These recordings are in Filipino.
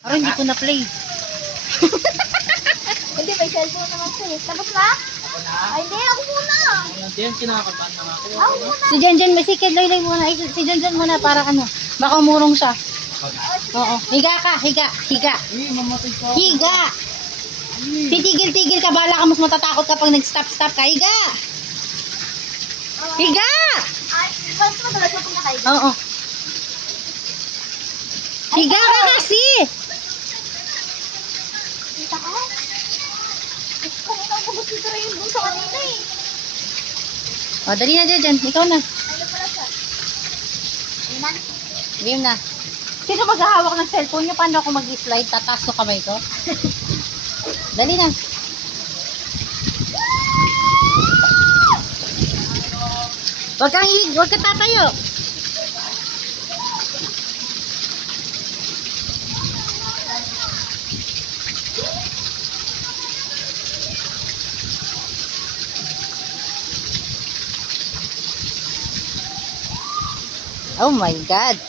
Pero hindi ko na-play. Hindi, may cellphone naman siya. Tapos na? Ako na. Ay, hindi. Ako muna. Hindi yan kinakabahan na ako. Ako muna. Si Janjan, may sikid, laylay muna. Si Janjan muna para ano, baka umurong siya. Oo. Higa ka, higa, higa. Mamatay ka. Higa! Titigil-tigil ka, bala ka, mas matatakot ka pag nag-stop-stop ka. Higa! Higa! Ay, mas madalas mo kumakain. Oo. Higa ka kasi! Kita ka? Kanina ako gusto ko rin yung buso kanina eh. O, dali na dyan, ikaw na. Ano pala siya? Ayun na. Game na. Sino maghahawak ng cellphone nyo? Paano ako mag-slide? Tataas ko kamay ko? Dali na. Huwag ka tatayo. Oh my God.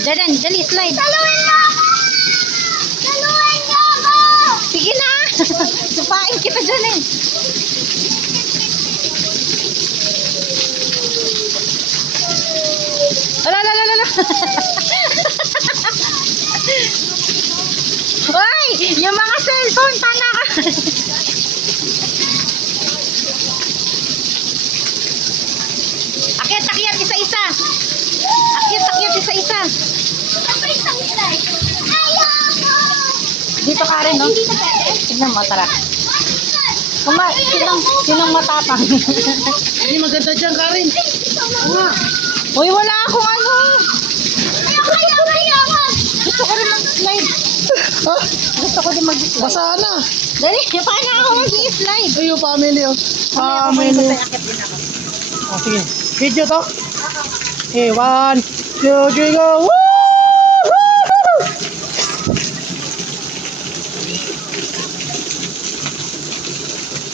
Dadan, dali, slide. Saluhin mo ako! Saluhin niyo ako! Sige na. Supain kita dyan eh. Ala. Hoy, yung mga cellphone, tana ka. Akyat, isa-isa. Akyat, isa-isa. Ano pa isang slide? Ayoko! Dito ka rin, no? Hindi na pwede? Tignan mo, tara. Sinong matapang? Hindi maganda dyan, Karin. Uy, wala akong ano. Ayoko! Gusto ko rin mag-slide. Gusto ko din mag-slide. Basa na. Dali, paano ako mag-slide? Ay, yung family, oh. Family. Oh, sige. Video to? Okay, 1, 2, 3, go. Woo!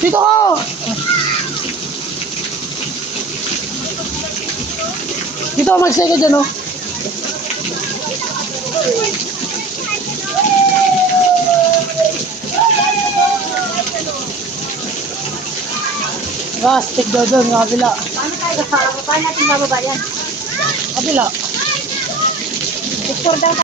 Dito ko! Dito ako mag-stay ka dyan, oh. Stick daw doon, kabila. Paano natin bababa yan? Kabila. Picture daw